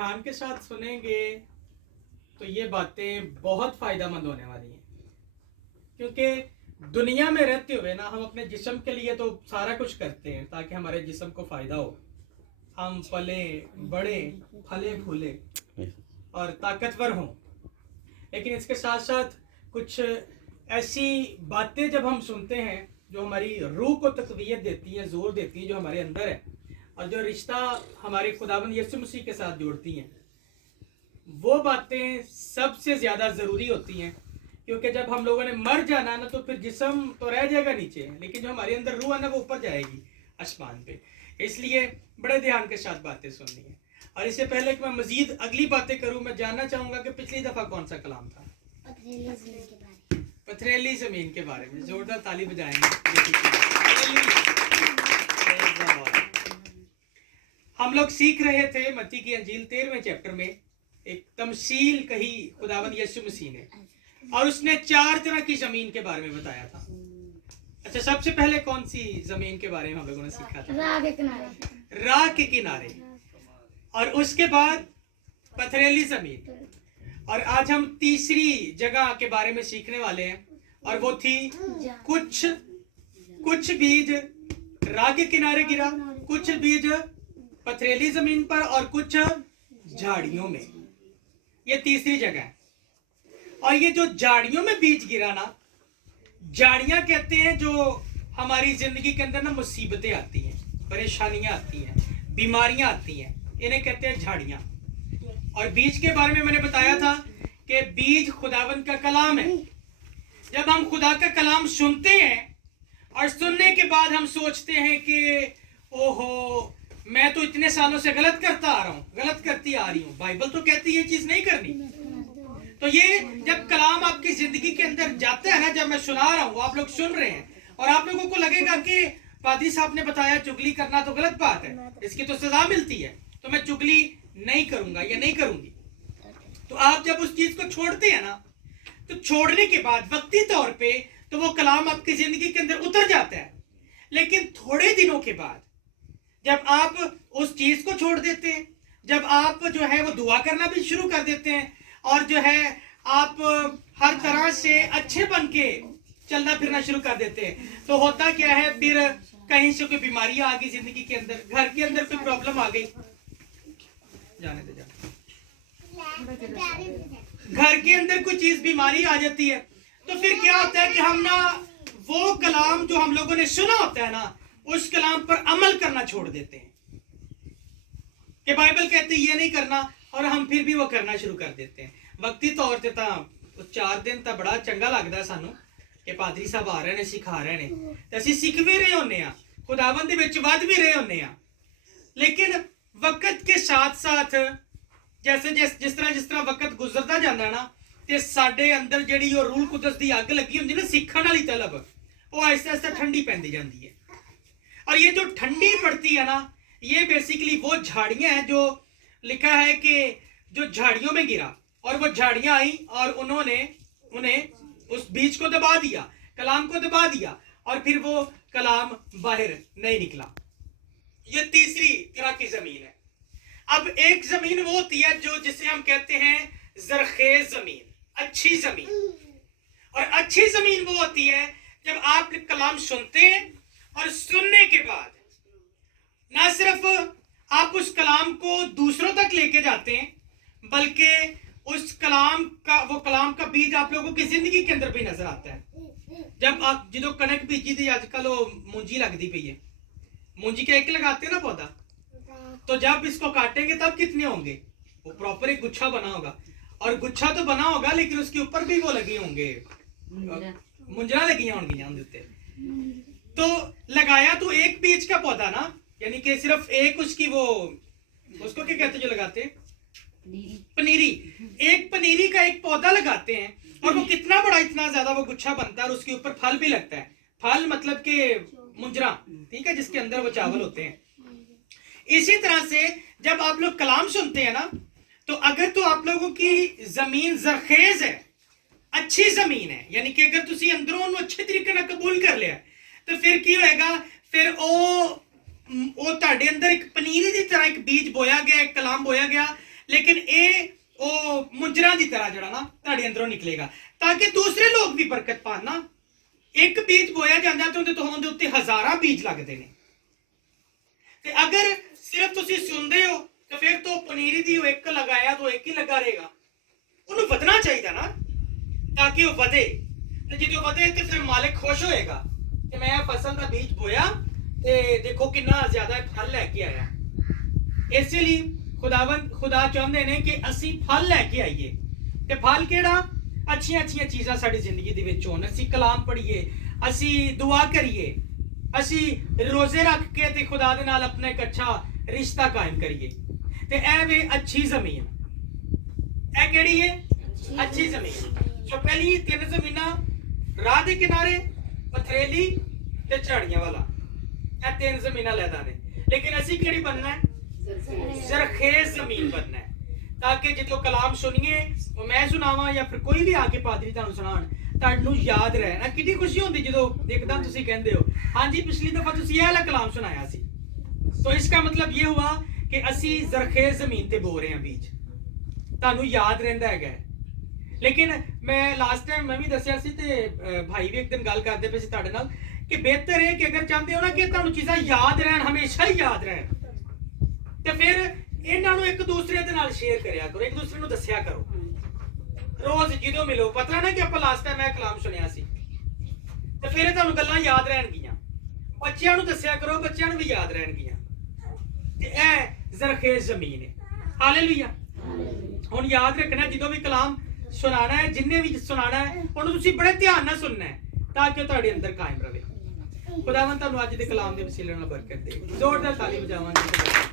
ध्यान के साथ सुनेंगे तो ये बातें बहुत फ़ायदा मंद होने वाली हैं, क्योंकि दुनिया में रहते हुए ना हम अपने जिस्म के लिए तो सारा कुछ करते हैं ताकि हमारे जिस्म को फ़ायदा हो, हम पले बड़े फले फूले और ताकतवर हों। लेकिन इसके साथ साथ कुछ ऐसी बातें जब हम सुनते हैं जो हमारी रूह को तक़वियत देती हैं, ज़ोर देती हैं, जो हमारे अंदर है और जो रिश्ता हमारे खुदावंद यीशु मसीह के साथ जोड़ती हैं, वो बातें सबसे ज़्यादा ज़रूरी होती हैं। क्योंकि जब हम लोगों ने मर जाना ना तो फिर जिस्म तो रह जाएगा नीचे, लेकिन जो हमारे अंदर रूह है ना वो ऊपर जाएगी आसमान पे। इसलिए बड़े ध्यान के साथ बातें सुननी है। और इससे पहले कि मैं मजीद अगली बातें करूं, मैं जानना चाहूँगा कि पिछली दफ़ा कौन सा कलाम था? पथरीली ज़मीन के बारे में। जोरदार ताली बजाएंगे। हम लोग सीख रहे थे मत्ती की अंजील 13वें चैप्टर में एक तमसील कही खुदावंद यीशु मसीह ने, और उसने 4 तरह की ज़मीन के बारे में बताया था। अच्छा, सबसे पहले कौन सी ज़मीन के बारे में हम लोगों ने सीखा था? राह के किनारे। राह के किनारे। और उसके बाद पथरीली ज़मीन। और आज हम तीसरी जगह के बारे में सीखने वाले हैं, और वो थी कुछ बीज राह के किनारे गिरा, कुछ बीज पथरीली ज़मीन पर, और कुछ झाड़ियों में। ये तीसरी जगह है। और ये जो झाड़ियों में बीज गिरा ना, झाड़ियां कहते हैं जो हमारी जिंदगी के अंदर ना मुसीबतें आती हैं, परेशानियां आती हैं, बीमारियां आती हैं, इन्हें कहते हैं झाड़ियां। और बीज के बारे में मैंने बताया था कि बीज खुदावंद का कलाम है। जब हम खुदा का कलाम सुनते हैं और सुनने के बाद हम सोचते हैं कि ओहो, मैं तो इतने सालों से गलत करता आ रहा हूँ, गलत करती आ रही हूँ, बाइबल तो कहती है ये चीज नहीं करनी। तो ये जब कलाम आपकी जिंदगी के अंदर जाता है ना, जब मैं सुना रहा हूँ, आप लोग सुन रहे हैं, और आप लोगों को लगेगा कि पादरी साहब ने बताया चुगली करना तो गलत बात है, इसकी तो सजा मिलती है, तो मैं चुगली नहीं करूंगा या नहीं करूंगी। तो आप जब उस चीज को छोड़ते हैं ना, तो छोड़ने के बाद वक्ती तौर पे तो वो कलाम आपकी जिंदगी के अंदर उतर जाता है। लेकिन थोड़े दिनों के बाद जब आप उस चीज को छोड़ देते हैं, जब आप जो है वो दुआ करना भी शुरू कर देते हैं, और जो है आप हर तरह से अच्छे बन के चलना फिरना शुरू कर देते हैं, तो होता क्या है, फिर कहीं से कोई बीमारी आ गई जिंदगी के अंदर, घर के अंदर कोई प्रॉब्लम आ गई, जाने दे घर के अंदर कोई चीज बीमारी आ जाती है, तो फिर क्या होता है कि हम ना वो कलाम जो हम लोगों ने सुना होता है ना, उस कलाम पर अमल करना छोड़ देते हैं कि बाइबल कहती है ये नहीं करना, और हम फिर भी वो करना शुरू कर देते हैं। वक्ती तौर ते तां 4 दिन तो बड़ा चंगा लगता सानू कि पादरी साहब आ रहे ने, सिखा रहे ने, ते असीं सीख भी रहे होंने आ, खुदावंद दे विच वध भी रहे होंने आ। लेकिन वक्त के साथ साथ जैसे जिस तरह वक्त गुजरता जाता है ना, ते साडे अंदर जिहड़ी वो रूह कुदस दी अग लगी हुंदी ना, सीखण वाली तलब, वो आहिस्ता आहिस्ता ठंडी पैंदी जाती है। और ये जो ठंडी पड़ती है ना, ये बेसिकली वो झाड़ियां हैं जो लिखा है कि जो झाड़ियों में गिरा, और वो झाड़ियां आई और उन्हें उस बीज को दबा दिया, कलाम को दबा दिया, और फिर वो कलाम बाहर नहीं निकला। ये तीसरी तरह की जमीन है। अब एक जमीन वो होती है जो जिसे हम कहते हैं जरखेज जमीन, अच्छी जमीन। और अच्छी जमीन वो होती है जब आप कलाम सुनते हैं और सुनने के बाद ना सिर्फ आप उस कलाम को दूसरों तक लेके जाते हैं, बल्कि उस कलाम का बीज आप लोगों की जिंदगी के अंदर भी नजर आता है। जब आप जो कनक बीजी थी, आजकल वो मूंजी लगती पई है, मूंजी के एक लगाते हैं ना पौधा, तो जब इसको काटेंगे तब कितने होंगे? वो प्रॉपर एक गुच्छा बना होगा, और गुच्छा तो बना होगा लेकिन उसके ऊपर भी वो लगे होंगे, मुंजरा लगी होंगी उनके उत्ते। तो लगाया तो एक बीज का पौधा ना, यानी कि सिर्फ एक उसकी वो, उसको क्या कहते हैं जो लगाते हैं, पनीरी, एक पनीरी का एक पौधा लगाते हैं, और वो कितना बड़ा, इतना ज्यादा वो गुच्छा बनता है, और उसके ऊपर फल भी लगता है। फल मतलब के मुंजरा, ठीक है, जिसके अंदर वो चावल होते हैं। इसी तरह से जब आप लोग कलाम सुनते हैं ना, तो अगर तो आप लोगों की जमीन जरखेज है, अच्छी जमीन है, यानी कि अगर तुसी अंदरों अच्छे तरीके से कबूल कर लिया, तो फिर की होएगा, फिर वो ਤੁਹਾਡੇ अंदर एक पनीरी की तरह एक बीज बोया गया, एक कलाम बोया गया, लेकिन ये ओ मुंजरा की तरह जड़ा ना तुहाडे अंदरों निकलेगा, ताकि दूसरे लोग भी बरकत पान ना। एक बीज बोया जाता तो उहदे उत्ते हज़ारां बीज लगते हैं। ते अगर सिर्फ तुसीं सुनते हो तो फिर तो पनीरी दी एक लगाया तो एक ही लगा रहेगा। उन्होंने वधना चाहिए ना, ताकि वो वधे। तो जो वधे तो फिर मालिक खुश होएगा कि मैं फसल का बीज बोया ते देखो कितना ज्यादा फल लैके आया। इसलिए खुदा चाहते हैं कि असी फल लैके आइए। ते फल केड़ा? अच्छियां अच्छियां चीज़ां साडी जिंदगी दे विच होण। असी कलाम पढ़िए, असी दुआ करिए, असी रोजे रख के ते खुदा दे नाल अपना एक अच्छा रिश्ता कायम करिए। ते ऐ वे अच्छी जमीन। ऐ केड़ी है? अच्छी जमीन। जो पहली 3 जमीना राह दे किनारे, पथरेली ते झाड़ियां वाला, ऐ 3 जमीना लैदा ने। लेकिन असी केड़ी बनना है? जरखेज जमीन बनना है, ताकि जो कलाम सुनिए मैं सुनावा या फिर कोई भी आके पादरी तुहानू सुनाण, तुहानू याद रहे ना। कितनी खुशी होती जो एकदम तुसी कहंदे हो हाँ जी पिछली दफा तुसी ये वाला कलाम सुनाया सी। तो इसका मतलब ये हुआ कि असी जरखेज जमीन ते बो रहे हैं बीज, तुहानू याद रहिंदा है। लेकिन मैं लास्ट टाइम मैं भी दस्या सी ते भाई भी एक दिन गल करदे पे सी तुहाडे नाल कि बेहतर है कि अगर चाहते हो ना कि तुहानू चीज़ां याद रहन, हमेशा ही याद रहन, ते फिर इन्हां नू एक दूसरे दे नाल शेयर करिया करो, एक दूसरे नू दस्या करो। रोज जिदों मिलो, पता ना कि आप लास्ट टाइम मैं कलाम सुनिया सी, ते फिर तुहानू गल्लां याद रहणगियां। बच्चियां नू दस्या करो, बच्चियां नू भी याद रहणगियां। ते ऐ जरखेज जमीन है। हालेलुया। हुण याद रखना जिदों भी कलाम सुनाना है, जिन्ने भी सुनाना है, उन्होंने तुसी बड़े ध्यान नाल सुनना है, ताकि तुहाडे अंदर कायम रहे। खुदावंद तुहानू अज दे कलाम दे वसीले नाल बरकत दे। जोरदार ताली बजावांगे।